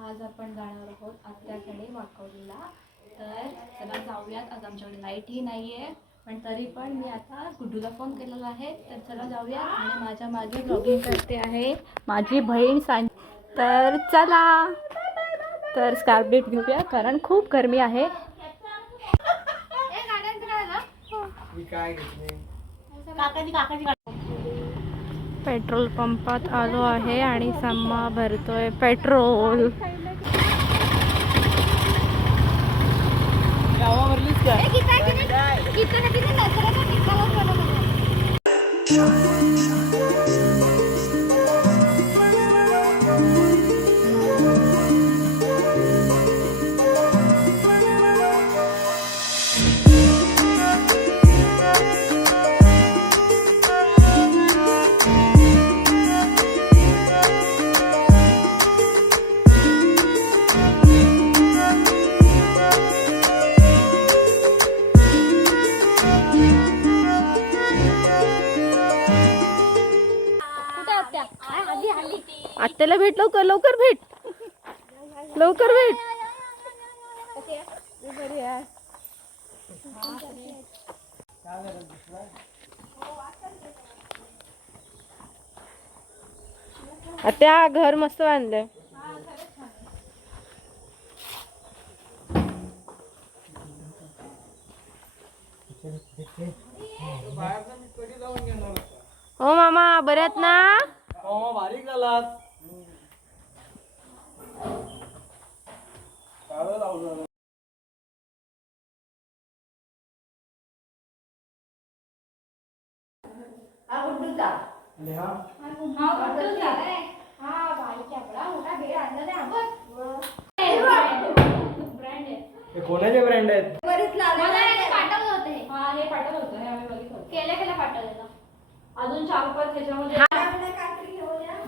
आज आपण जाणार आहोत आत्याकडे वाकवलीला. तर चला जाऊयात. आज आमच्याकडे लाईटही नाही आहे पण तरी पण मी आता गुड्डूला फोन केलेला आहे. तर चला जाऊया आणि माझ्या मागे ब्लॉगिंग करते आहे माझी बहीण सांग तर चला. तर स्कार्बेट घेऊया कारण खूप गरमी आहे पेट्रोल पंपात आलो आहे आणि सम्मा भरतोय पेट्रोल गावावरलीच लवकर लवकर भेट. लवकर भेट. त्या घर मस्त बांधलंय. हो मामा बऱ्यात ना? हो, बारीक झालात. हा हे? कोणाचे ब्रँड आहेत? अजून चार पाच त्याच्यामध्ये.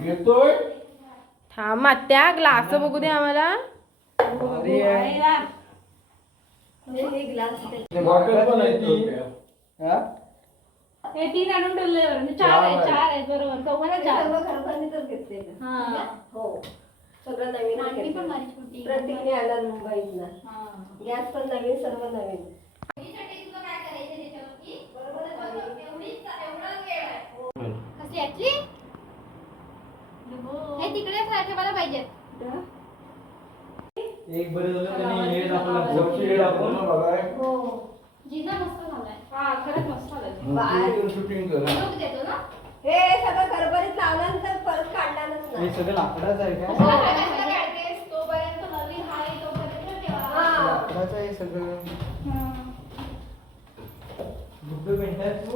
घेतोय थांब आत्या ग्लास बघू दे आम्हाला. बॉटल पण आहे ती हा? हे तीन आणून ठेवले बरं. चार आहे चार आहे बरोबर. चार. हा. हो. सगळं नवीन मांडणी पण माझी छोटी. प्रत्येकाने आला मुंबईतला हा. गॅस पण नवीन सर्व नवीन. कसली याची हे तिकडे ठेवायला पाहिजे एक बरं झालं त्यांनी हे दाखवलं सबसिडी दाखवून बघाय जिना मस्त झालाय. हा खरंच मस्त झालं शूटिंग कर लोक देतो ना? हे सगळं गडबडीत लावल्यानंतर परत काढणारच हे नाही. सगळं लाकडाचं आहे हो, का सगळ्यांना काढतेस, तोपर्यंत नवीन आहे. तोपर्यंत ठेवा हा. लाकडाचं आहे सगळं. पेंटात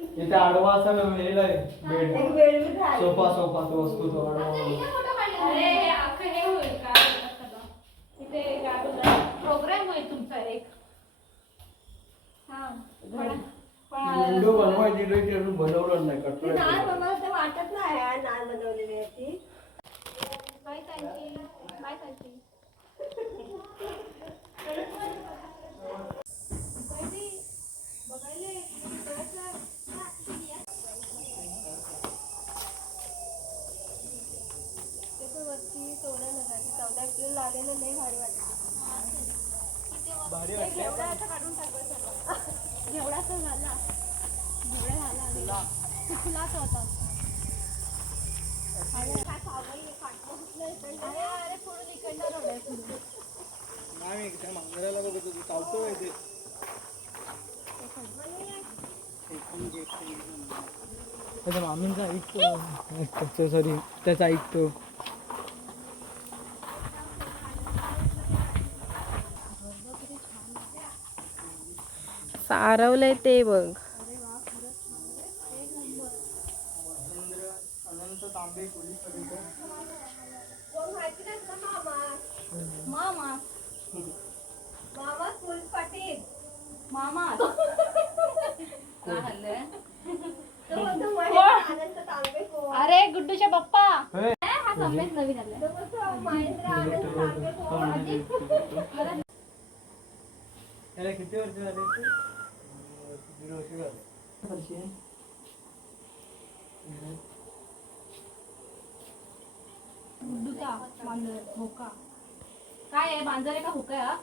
इथे आडवा असा लिहिलेला आहे. बेड एक वेळ बी झाली. सोफा सोफा तो असतो तो आडवा. किती फोटो काढले अरे हे अख्खं हे होईल काय बोलतात त्याला? इथे काय बोलतात प्रोग्राम होईल तुमचा एक हा पण- पण व्हिडिओ बनवायची रे ते अजून बनवलं नाही ती कटलं नाळ मला तर वाटत नाही नाळ बनवलेली आहे ती. बाय सांची बाय सांची ते पण वरती तेवढं नका ते चौदा एप्रिल लागेल लय भारी वाटत भारी एक एवढा आता काढून टाकलं सगळं एवढासा झाला एवढा झाला आणि होता नाही त्या बघत होती चावतो आहे ते त्याच्या मामींचा ऐकतो सॉरी त्याचा ऐकतो सारवलंय ते बघ अनंत तांबे पोलीस कोण माहिती नाही तुला मामा. मामा मामा फुल पाटील. मामा. अरे गुड्डूच्या पप्पा. हे, हा नवीन त्याला किती वर्ष झाले? गुड्डूचा मांजर काय आहे? मांजर आहे का आहे हा?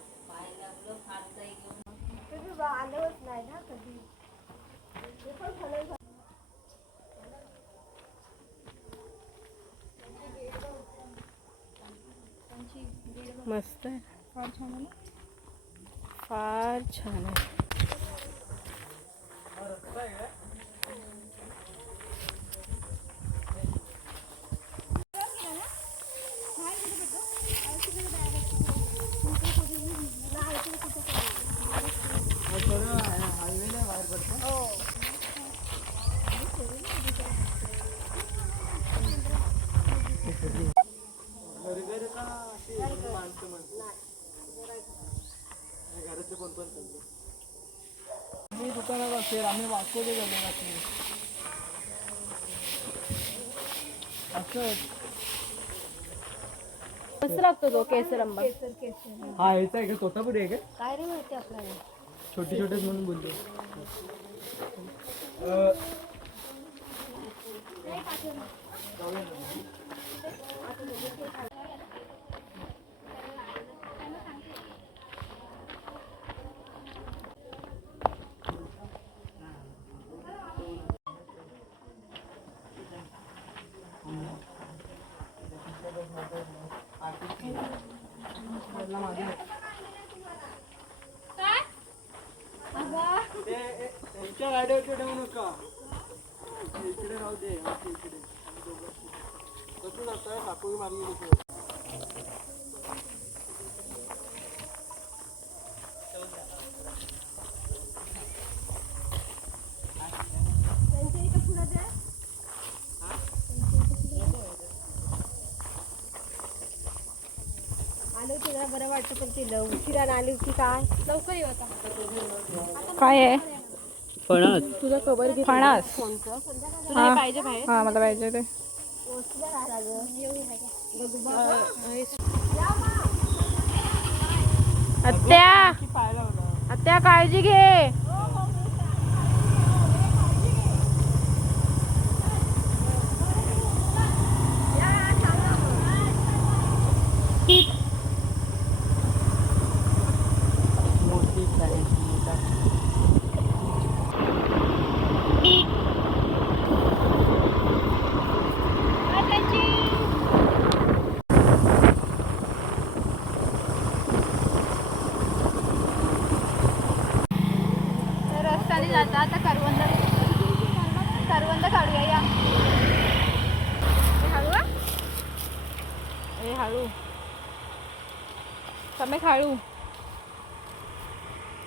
मस्त फार छान आहे. असेल आम्ही गेलो रात्री असं मस्त लागतो तो केसर आंबा केसर केसर हा ह्याचा आहे का तोतापुरी आहे का काय रे माहिती आपल्याला? छोटे छोटेच म्हणून बोललो अं, ठेवू नका इकडे राहू दे इकडे आलो बरं वाटतं पण ते लव उशिरा आली होती काय? लवकर येऊ आता. काय आहे? फणस. तुझा कवर घे. फणस. फोनचं संध्याकाळी तुला हे पाहिजे बाहेर. हा मला पाहिजे ते. आत्या आत्या काळजी घे मोठी आहे मोठा तर रस्त्याने जाता आता करवंद करवंद काढूया या हळू हा? ए हळू समेत हळू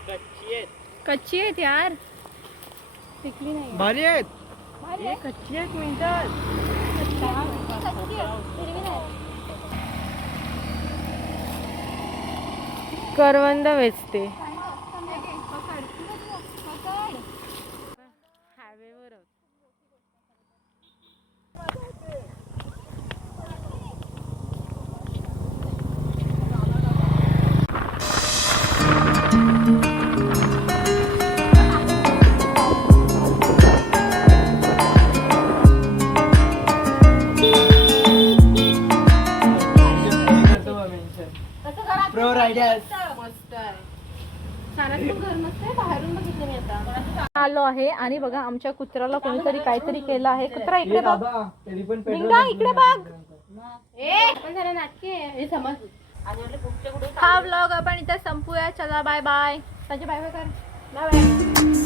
कच्ची आहेत. कच्ची आहेत यार. पिकली नाही. भारी आहेत. हे कच्ची आहेत मिनिटात करवंद वेचते. आलो आहे आणि बघा आमच्या कुत्र्याला कोणीतरी काहीतरी केलं आहे. कुत्रा इकडे बघ. इकडे बघ. समज. हा व्लॉग आपण इथे संपूया. चला बाय बाय त्याचे बाय बाय कर बाय बाय